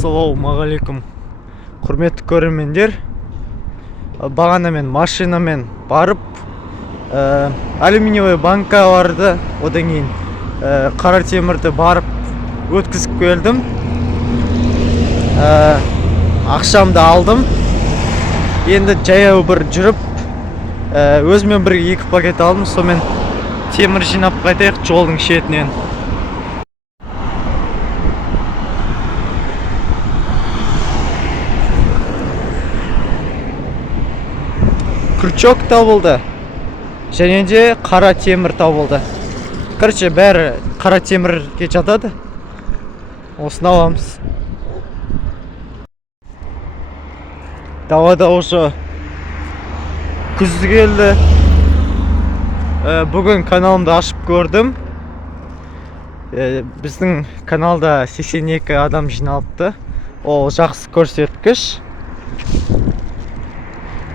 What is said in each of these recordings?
Ассалаумағалейкум, құрметті көрермендер. Бағана мен машинамен барып алюминиевый банка барды, одан кейін қара темірді барып өткізіп келдім. Ақшамды алдым. Енді жаяу бір жүріп өзімен бір 2 пакет алдым. Сонымен темір жинап қайтайық жолдың шетінен. Крючок табылды, және де қара темір табылды. Короче, бәрі қара темірге жатады. Осыны аламыз. Далада уже күз келді. Бүгін каналымды ашып көрдім. Біздің каналда 82 адам жиналыпты. Ол жақсы көрсеткіш.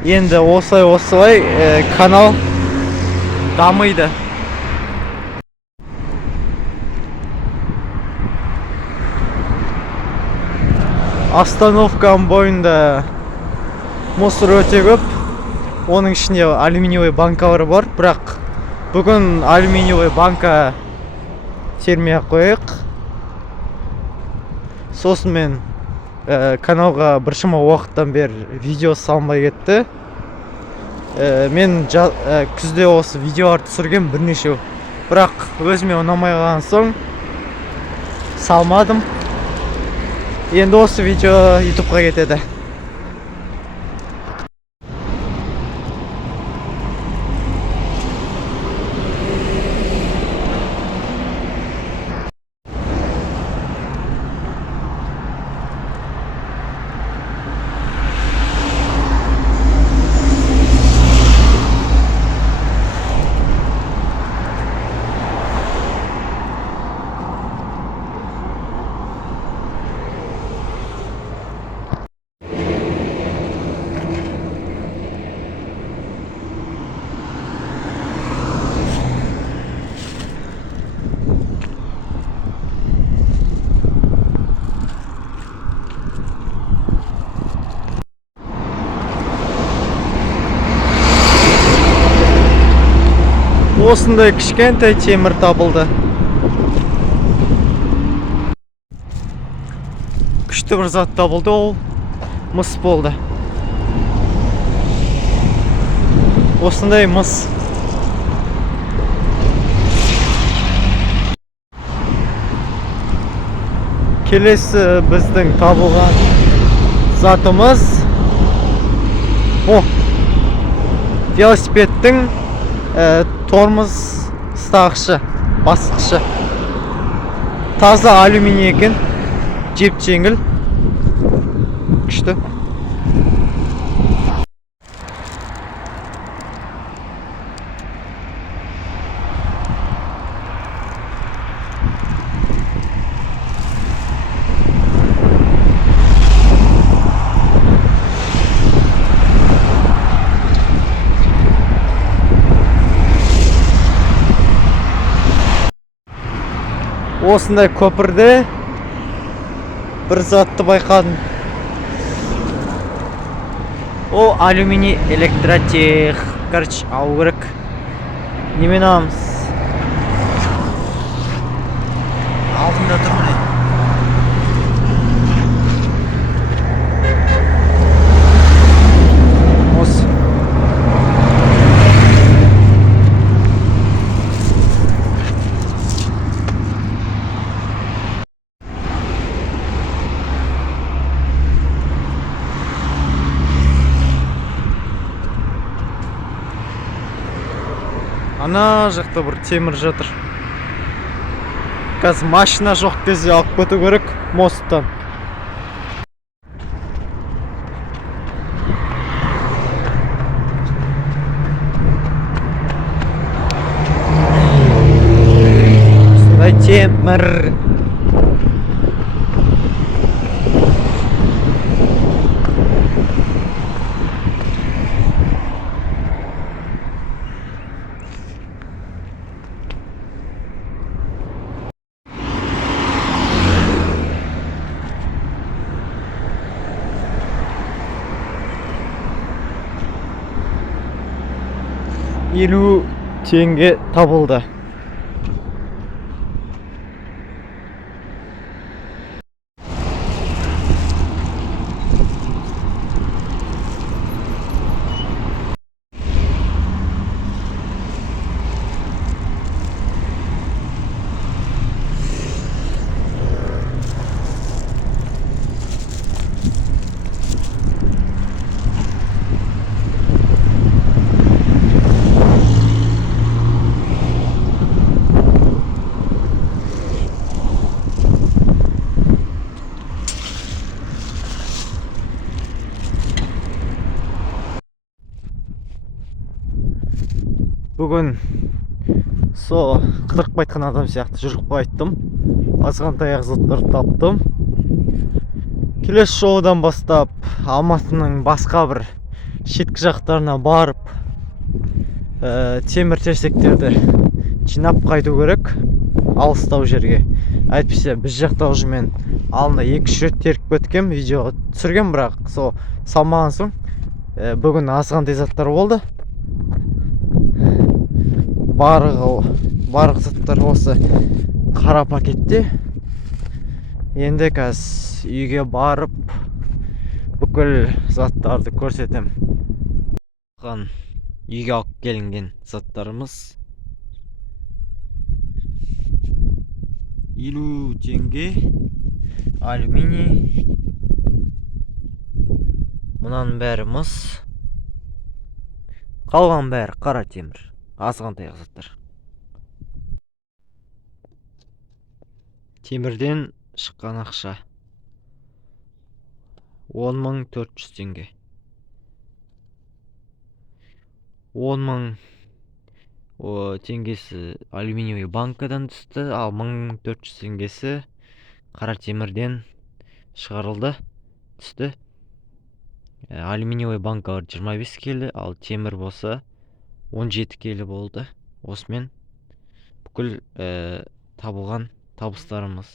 Енді осылай канал дамиды. Остановкам бойында мусор өте көп. Оның ішінде алюминиевый банкалар бар, бірақ бүгін алюминиевый банка термей қойық. Сосын мен каналға біршама уақыттан бері видео салмай кетті. Мен күзде осы видеоларды түсірген бірнешеу, бірақ өзіме ұнамай қалған соң салмадым. Енді осы видео ютубқа кетеді. Осындай кішкентай темір табылды. Күшті бір зат табылды, ол мыс болды. Осындай мыс. Келесі біздің табылған затымыз велосипедтің тормоз ұстағышы, басқышы. Таза алюминий екен, жеп жеңіл, күшті. Осындай көпірде бір затты байқадым. О, алюминий электротех. Короче, алу керек. Немен аламыз? Алдымда тұр міне. Осы. Ана жақта бір темір жатыр. Қазір машина жоқ кезде алып кету керек мосттан. Сондай темір. 50 теңге табылды. Бүгін со қыдырып қайтқан адам сияқты жүріп қайттым. Азғантай заттарды таптым. Келесі жолдан бастап Алматының басқа бір шеткі жақтарына барып темір терсектерді жинап қайту керек, алыстау жерге. Әйтпесе біз жақта уже мен алдында 2-3 рет теріп кеткем, видеоға түсірген, бірақ со салмаған соң бүгін азғантай заттар болды. Барлық заттар осы қара пакетте. Енді қазір үйге барып бүкіл заттарды көрсетем. Үйге алып келінген заттарымыз 50 теңге алюминий. Мұнан бәрі мыс, қалған бәрі қара темір. Азғантай заттар. Темірден шыққан ақша 10.400 теңге. 10.000 теңгесі алюминиевый банкадан түсті, ал 1.400 теңгесі қара темірден шығарылды, түсті. Алюминиевый банка 25 келі, ал темір болса 17 келі болды. Осымен бүкіл табылған табыстарымыз.